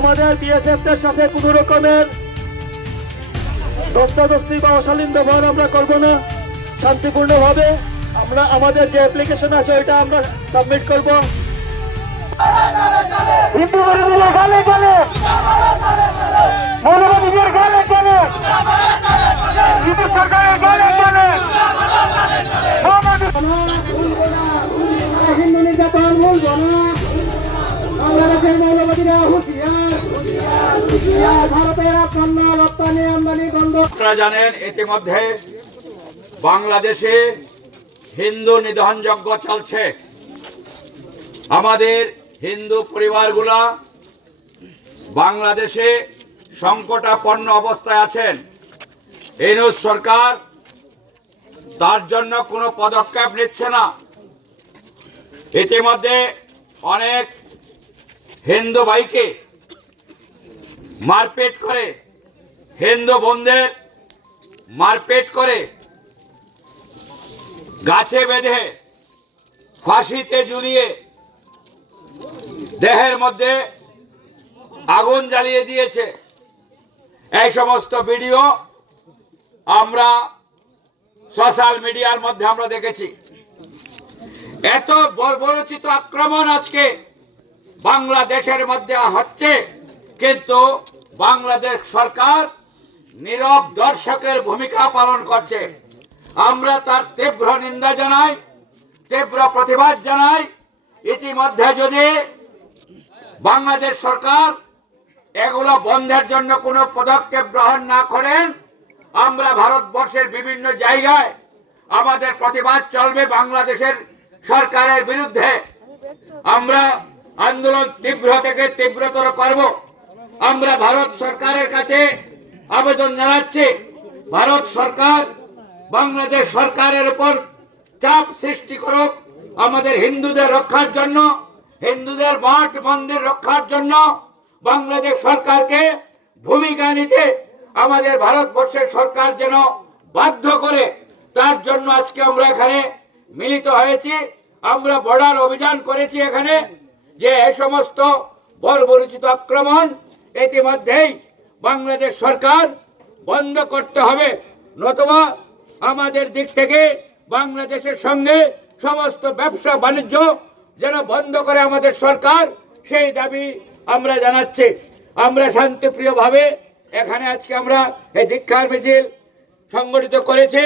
আমাদের বিএসএফদের সাথে কোনো রকমের ধস্তাধস্তি বা অশালীন ব্যবহার আমরা করব না। শান্তিপূর্ণভাবে আমরা আমাদের যে অ্যাপ্লিকেশন আছে ওইটা আমরা সাবমিট করব। বাংলাদেশের মৌলবাদীরা হুঁশিয়ার, ভারতের পণ্য রপ্তানি আমদানি বন্ধ। আপনারা জানেন ইতিমধ্যে বাংলাদেশে হিন্দু নিধনযজ্ঞ চলছে। আমাদের হিন্দু পরিবারগুলা বাংলাদেশে সংকটাপন্ন অবস্থায় আছেন। ইউনূস সরকার তার জন্য কোনো পদক্ষেপ নিচ্ছে না। ইতিমধ্যে অনেক হিন্দু ভাইকে মারপিট করে, হিন্দু বোনদের মারপিট করে, গাছে বেঁধে ফাঁসিতে ঝুলিয়ে দেহের মধ্যে আগুন জ্বালিয়ে দিয়েছে। এই সমস্ত ভিডিও আমরা সোশ্যাল মিডিয়ার মধ্যে আমরা দেখেছি। এত বর্বরোচিত আক্রমণ আজকে বাংলাদেশের মধ্যে হচ্ছে, কিন্তু বাংলাদেশ সরকার নীরব দর্শকের ভূমিকা পালন করছে। আমরা তার তীব্র নিন্দা জানাই, তীব্র প্রতিবাদ জানাই। ইতিমধ্যে যদি বাংলাদেশ সরকার এগুলো বন্ধের জন্য কোনো পদক্ষেপ গ্রহণ না করেন, আমরা ভারতবর্ষের বিভিন্ন জায়গায় আমাদের প্রতিবাদ চলবে বাংলাদেশের সরকারের বিরুদ্ধে। আমরা আন্দোলন তীব্র থেকে তীব্রতর করব। আমরা ভারত সরকারের কাছে আবেদন জানাচ্ছি, ভারত সরকার বাংলাদেশ সরকারের উপর চাপ সৃষ্টি করুক, আমাদের হিন্দুদের রক্ষার জন্য, হিন্দুদের মঠ মন্দির রক্ষার জন্য বাংলাদেশ সরকারকে ভূমিকা নিতে আমাদের ভারতবর্ষের সরকার যেন বাধ্য করে। তার জন্য আজকে আমরা এখানে মিলিত হয়েছি। আমরা বর্ডার অভিযান করেছি এখানে, যে এই সমস্ত বর্বরোচিত আক্রমণ ইতিমধ্যেই বাংলাদেশ সরকার বন্ধ করতে হবে, নতুবা আমাদের দিক থেকে বাংলাদেশের সঙ্গে সমস্ত ব্যবসা বাণিজ্য যেন বন্ধ করে আমাদের সরকার, সেই দাবি আমরা জানাচ্ছি। আমরা শান্তিপ্রিয়ভাবে এখানে আজকে আমরা এই দীক্ষার মিছিল সংগঠিত করেছি।